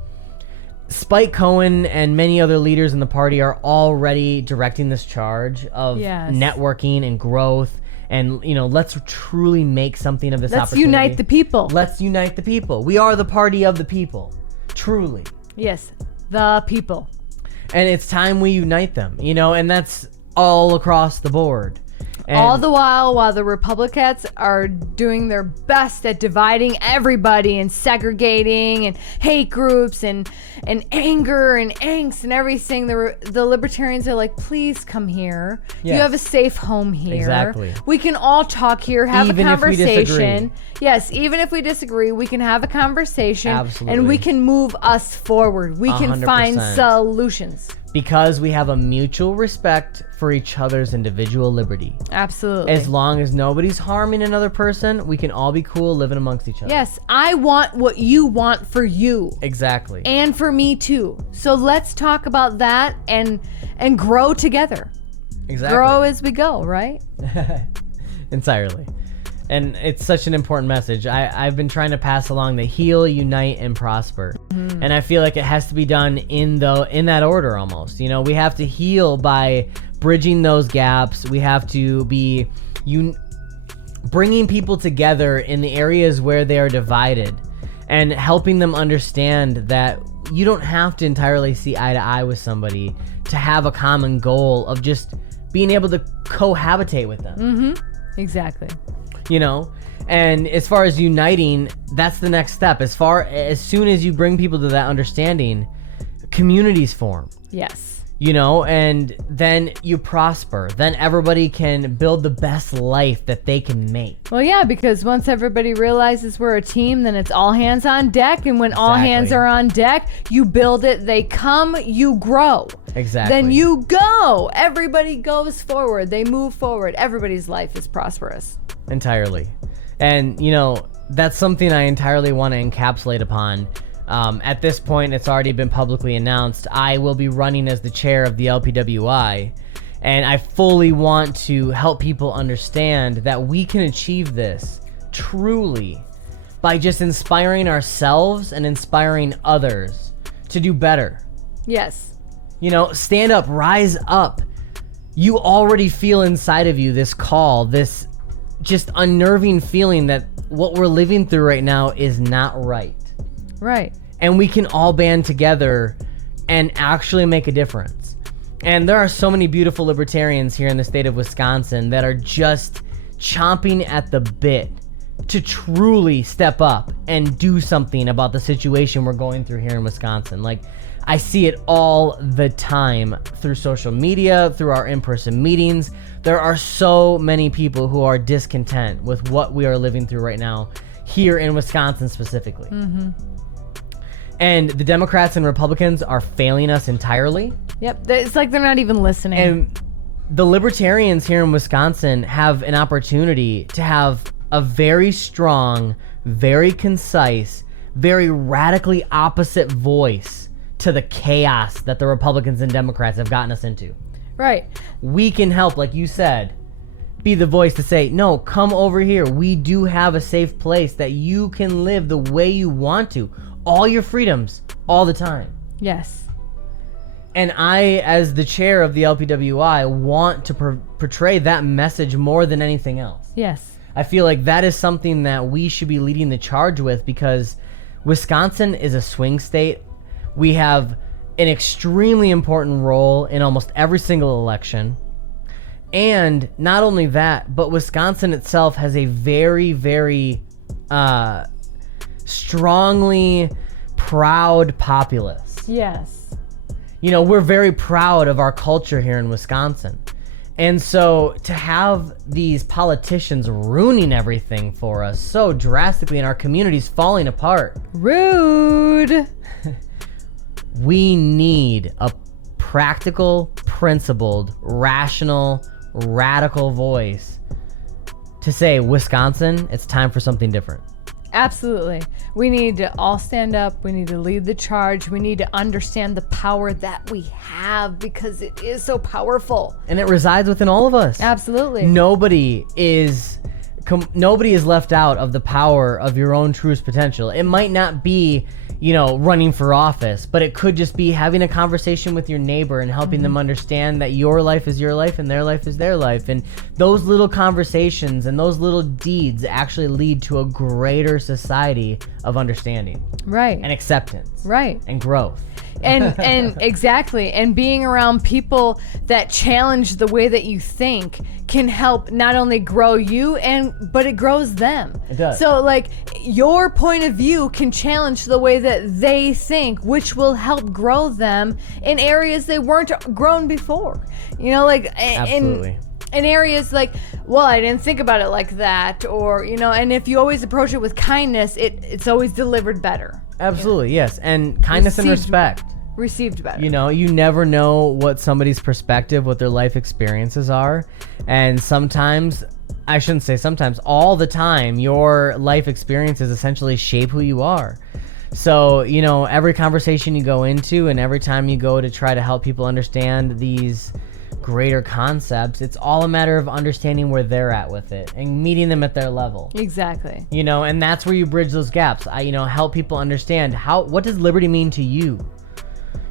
Spike Cohen and many other leaders in the party are already directing this charge of networking and growth. And, you know, let's truly make something of this opportunity. Let's unite the people. Let's unite the people. We are the party of the people. Truly. Yes, the people. And it's time we unite them, and that's all across the board. And all the while the Republicans are doing their best at dividing everybody and segregating and hate groups and anger and angst and everything, the Libertarians are like, please come here. Yes. You have a safe home here. Exactly. We can all talk here, have even a conversation. If we disagree. Yes, even if we disagree, we can have a conversation. Absolutely. And we can move us forward. We can 100%. find solutions. Because we have a mutual respect for each other's individual liberty. Absolutely. As long as nobody's harming another person, we can all be cool living amongst each other. Yes, I want what you want for you. Exactly. And for me too. So let's talk about that and grow together. Exactly. Grow as we go, right? Entirely. And it's such an important message. I've been trying to pass along the heal, unite, and prosper. Mm-hmm. And I feel like it has to be done in that order almost. We have to heal by bridging those gaps. We have to be bringing people together in the areas where they are divided and helping them understand that you don't have to entirely see eye to eye with somebody to have a common goal of just being able to cohabitate with them. Mm-hmm. Exactly. And as far as uniting, that's the next step. As soon as you bring people to that understanding, communities form. Yes. And then you prosper. Then everybody can build the best life that they can make. Well, yeah, because once everybody realizes we're a team, then it's all hands on deck. And when all hands are on deck, you build it, they come, you grow. Exactly. Then you go. Everybody goes forward. They move forward. Everybody's life is prosperous. Entirely. And, that's something I entirely want to encapsulate upon. At this point, it's already been publicly announced. I will be running as the chair of the LPWI, and I fully want to help people understand that we can achieve this truly by just inspiring ourselves and inspiring others to do better. Yes. Stand up, rise up. You already feel inside of you this call, this just unnerving feeling that what we're living through right now is not right. Right. And we can all band together and actually make a difference. And there are so many beautiful libertarians here in the state of Wisconsin that are just chomping at the bit to truly step up and do something about the situation we're going through here in Wisconsin. Like, I see it all the time through social media, through our in-person meetings. There are so many people who are discontent with what we are living through right now here in Wisconsin specifically. Mm-hmm. And the Democrats and Republicans are failing us entirely. Yep, it's like they're not even listening. And the Libertarians here in Wisconsin have an opportunity to have a very strong, very concise, very radically opposite voice to the chaos that the Republicans and Democrats have gotten us into. Right. We can help, like you said, be the voice to say, no, come over here. We do have a safe place that you can live the way you want to. All your freedoms, all the time. Yes. And I, as the chair of the LPWI, want to portray that message more than anything else. Yes. I feel like that is something that we should be leading the charge with, because Wisconsin is a swing state. We have an extremely important role in almost every single election. And not only that, but Wisconsin itself has a very, very strongly proud populace. Yes. We're very proud of our culture here in Wisconsin. And so to have these politicians ruining everything for us so drastically and our communities falling apart. Rude. We need a practical, principled, rational, radical voice to say, Wisconsin, it's time for something different. Absolutely. We need to all stand up. We need to lead the charge. We need to understand the power that we have, because it is so powerful. And it resides within all of us. Absolutely. Nobody is left out of the power of your own truest potential. It might not be, running for office, but it could just be having a conversation with your neighbor and helping them understand that your life is your life and their life is their life. And those little conversations and those little deeds actually lead to a greater society of understanding. Right. And acceptance. Right. And growth. And exactly. And being around people that challenge the way that you think can help not only grow you but it grows them. It does. So like your point of view can challenge the way that they think, which will help grow them in areas they weren't grown before. Absolutely. In areas like, well, I didn't think about it like that, or and if you always approach it with kindness, it's always delivered better. Absolutely, yes. And kindness and respect. Received better. You never know what somebody's perspective, what their life experiences are. And sometimes, I shouldn't say sometimes, all the time, your life experiences essentially shape who you are. So, every conversation you go into and every time you go to try to help people understand these greater concepts, it's all a matter of understanding where they're at with it and meeting them at their level. Exactly. And that's where you bridge those gaps. Help people understand what does liberty mean to you?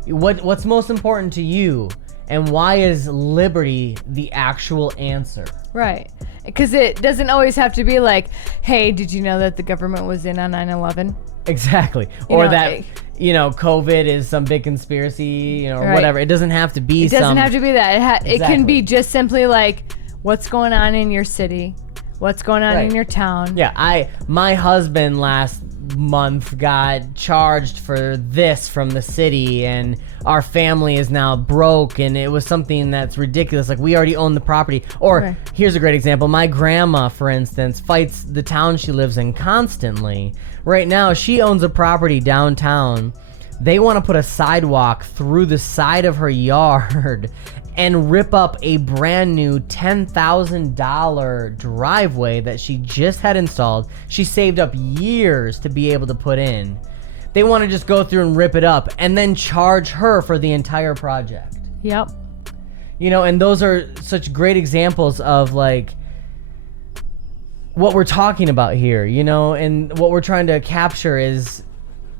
What's most important to you, and why is liberty the actual answer? Right. Because it doesn't always have to be like, hey, did you know that the government was in on 9/11? Exactly. Or that COVID is some big conspiracy, or whatever. It doesn't have to be. It doesn't have to be that. It can be Exactly. just simply like, what's going on in your city, what's going on in your town. Yeah, my husband last month got charged for this from the city, and our family is now broke, and it was something that's ridiculous. Like, we already own the property. Or here's a great example. My grandma, for instance, fights the town she lives in constantly. Right now, she owns a property downtown. They want to put a sidewalk through the side of her yard and rip up a brand new $10,000 driveway that she just had installed. She saved up years to be able to put in. They want to just go through and rip it up and then charge her for the entire project. Yep. And those are such great examples of like what we're talking about here, and what we're trying to capture is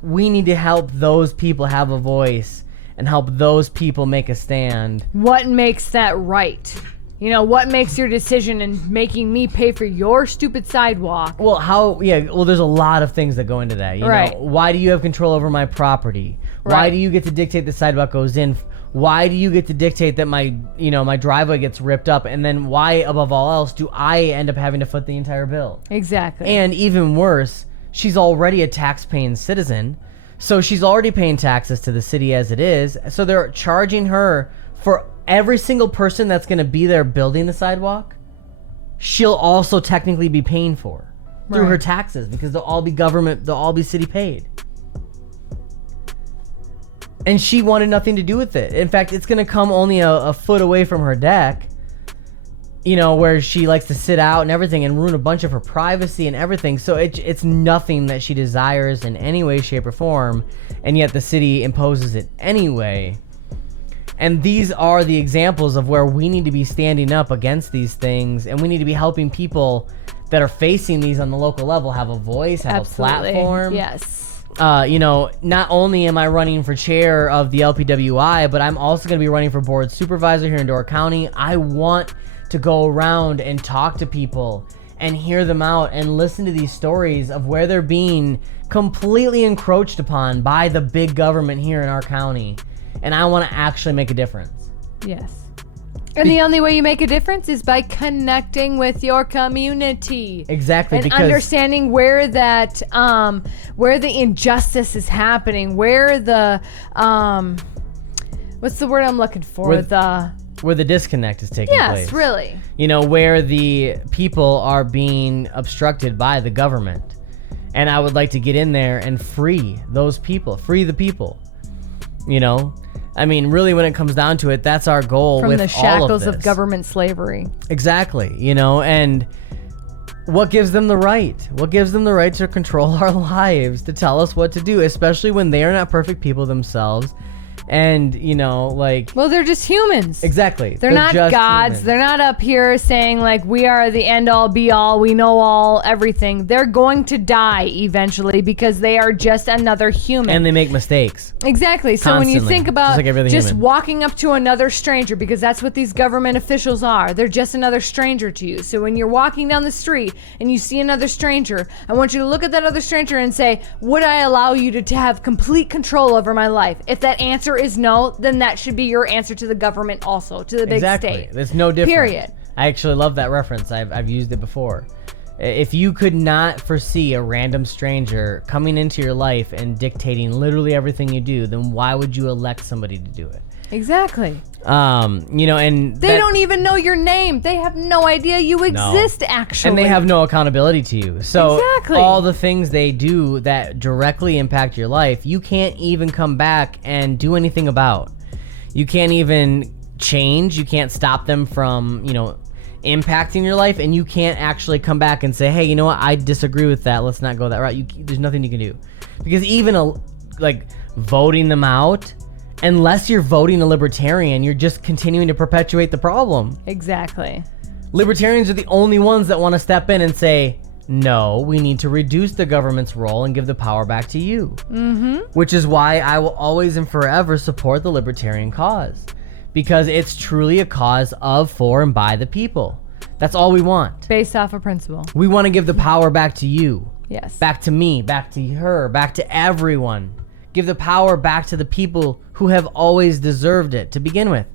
we need to help those people have a voice and help those people make a stand. What makes that right? What makes your decision in making me pay for your stupid sidewalk? Well, there's a lot of things that go into that. Right. Why do you have control over my property? Why do you get to dictate the sidewalk goes in? Why do you get to dictate that my driveway gets ripped up? And then why, above all else, do I end up having to foot the entire bill? Exactly. And even worse, she's already a tax-paying citizen. So she's already paying taxes to the city as it is. So they're charging her for every single person that's going to be there building the sidewalk. She'll also technically be paying for through her taxes, because they'll all be city paid. And she wanted nothing to do with it. In fact, it's going to come only a foot away from her deck, where she likes to sit out and everything, and ruin a bunch of her privacy and everything. So it's nothing that she desires in any way, shape, or form, and yet the city imposes it anyway. And these are the examples of where we need to be standing up against these things, and we need to be helping people that are facing these on the local level have a voice, have a platform. Yes. Not only am I running for chair of the LPWI, but I'm also going to be running for board supervisor here in Door County. I want to go around and talk to people and hear them out and listen to these stories of where they're being completely encroached upon by the big government here in our county. And I want to actually make a difference. Yes. And the only way you make a difference is by connecting with your community. Exactly. And understanding where that, where the injustice is happening, where the, what's the word I'm looking for? Where the disconnect is taking place. Yes, really. Where the people are being obstructed by the government. And I would like to get in there and free those people, free the people. I mean, really, when it comes down to it, that's our goal from with the all shackles of of government slavery. Exactly. And what gives them the right? What gives them the right to control our lives, to tell us what to do, especially when they are not perfect people themselves. And, you know, like... Well, they're just humans. Exactly. They're not just gods. humans. They're not up here saying, like, we are the end-all, be-all, we know all, everything. They're going to die eventually because they are just another human. And they make mistakes. Exactly. So when you Constantly. think about Just like every other just human. walking up to another stranger, because that's what these government officials are. They're just another stranger to you. So when you're walking down the street and you see another stranger, I want you to look at that other stranger and say, would I allow you to have complete control over my life? If that answer is no, then that should be your answer to the government also, to the big state. There's no difference. Period. I actually love that reference. I've used it before. If you could not foresee a random stranger coming into your life and dictating literally everything you do, then why would you elect somebody to do it? Exactly. You know, and they don't even know your name. They have no idea you exist, actually. And they have no accountability to you. So exactly. all the things they do that directly impact your life, you can't even come back and do anything about. You can't even change. You can't stop them from, you know, impacting your life, and you can't actually come back and say, hey, you know what, I disagree with that. Let's not go that route. There's nothing you can do. Because even like voting them out, unless you're voting a libertarian, you're just continuing to perpetuate the problem. Exactly. Libertarians are the only ones that want to step in and say, no, we need to reduce the government's role and give the power back to you. Mm-hmm. Which is why I will always and forever support the libertarian cause. Because it's truly a cause of, for, and by the people. That's all we want. Based off of principle. We want to give the power back to you. Yes. Back to me, back to her, back to everyone. Give the power back to the people who have always deserved it to begin with.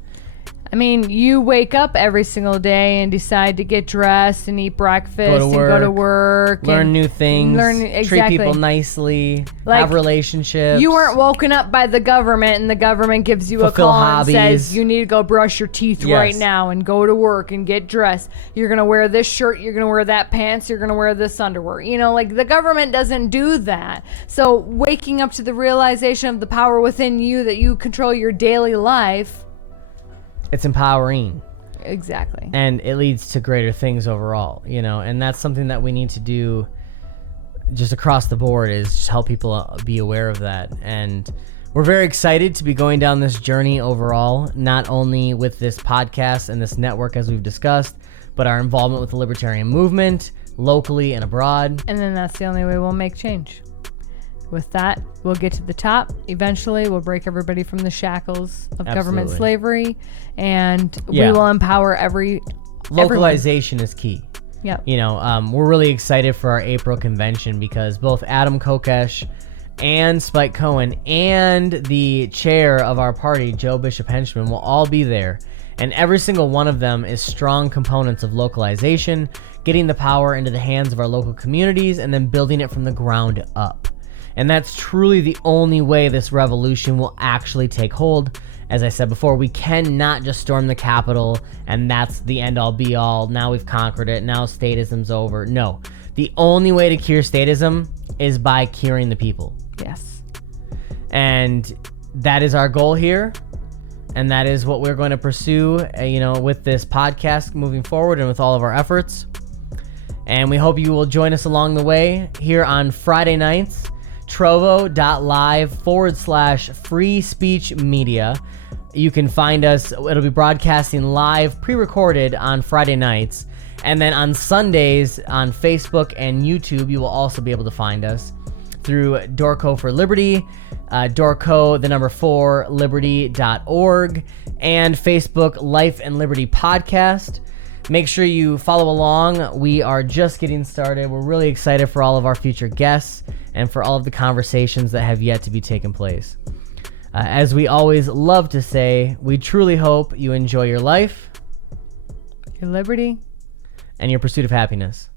I mean, you wake up every single day and decide to get dressed and eat breakfast and go to work. Learn new things. Exactly. Treat people nicely. Like, have relationships. You weren't woken up by the government and the government gives you Fulfill a call hobbies. and says, you need to go brush your teeth right now and go to work and get dressed. You're going to wear this shirt. You're going to wear that pants. You're going to wear this underwear. You know, like the government doesn't do that. So waking up to the realization of the power within you that you control your daily life. It's empowering. Exactly. And it leads to greater things overall, you know, and that's something that we need to do just across the board, is just help people be aware of that. And we're very excited to be going down this journey overall, not only with this podcast and this network as we've discussed, but our involvement with the libertarian movement locally and abroad. And then that's the only way we'll make change. With that, we'll get to the top. Eventually, we'll break everybody from the shackles of government slavery, and we will empower Localization is key. Yep. You know, we're really excited for our April convention because both Adam Kokesh and Spike Cohen and the chair of our party, Joe Bishop Henchman, will all be there. And every single one of them is strong components of localization, getting the power into the hands of our local communities and then building it from the ground up. And that's truly the only way this revolution will actually take hold. As I said before, we cannot just storm the Capitol and that's the end-all be-all. Now we've conquered it. Now statism's over. No. The only way to cure statism is by curing the people. Yes. And that is our goal here. And that is what we're going to pursue, you know, with this podcast moving forward and with all of our efforts. And we hope you will join us along the way here on Friday nights. trovo.live /FreeSpeechMedia. You can find us. It'll be broadcasting live, pre-recorded on Friday nights. And then on Sundays on Facebook and YouTube, you will also be able to find us through Dorco for Liberty, Dorco, 4, liberty.org, and Facebook Life and Liberty Podcast. Make sure you follow along. We are just getting started. We're really excited for all of our future guests and for all of the conversations that have yet to be taken place. As we always love to say, we truly hope you enjoy your life, your liberty, and your pursuit of happiness.